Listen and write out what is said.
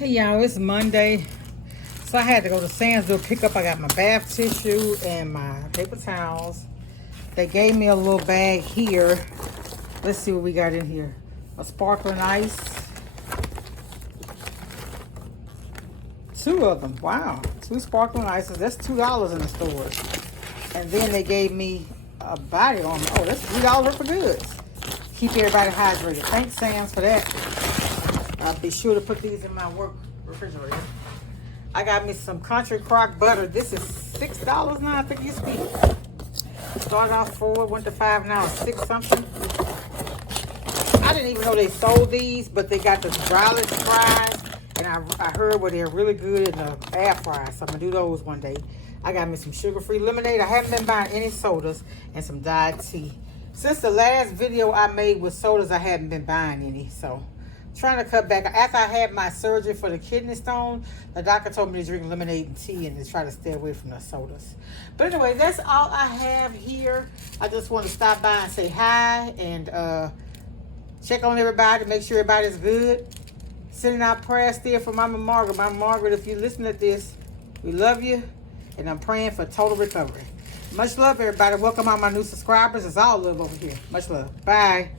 Hey y'all, it's Monday. So I had to go to Sam's to pick up. I got my bath tissue and my paper towels. They gave me a little bag here. Let's see what we got in here. A sparkling ice. 2 of them. Wow. 2 sparkling ices. That's $2 in the stores. And then they gave me a body armor. Oh, that's $3 worth of goods. Keep everybody hydrated. Thanks, Sam's, for that. I'll be sure to put these in my work refrigerator. I got me some country crock butter. This is $6 now. I think it used to be. Started off 4, went to 5, now it's 6 something. I didn't even know they sold these, but they got the browless fries. And I heard where they're really good in the air fry. So I'm going to do those one day. I got me some sugar-free lemonade. I haven't been buying any sodas and some Diet tea. Since the last video I made with sodas, I haven't been buying any. So trying to cut back. After I had my surgery for the kidney stone, the doctor told me to drink lemonade and tea and to try to stay away from the sodas. But anyway, that's all I have here. I just want to stop by and say hi and check on everybody, make sure everybody's good. Sending out prayers still for Mama Margaret. Mama Margaret, if you listen to this, we love you, and I'm praying for total recovery. Much love, everybody. Welcome all my new subscribers. It's all love over here. Much love. Bye.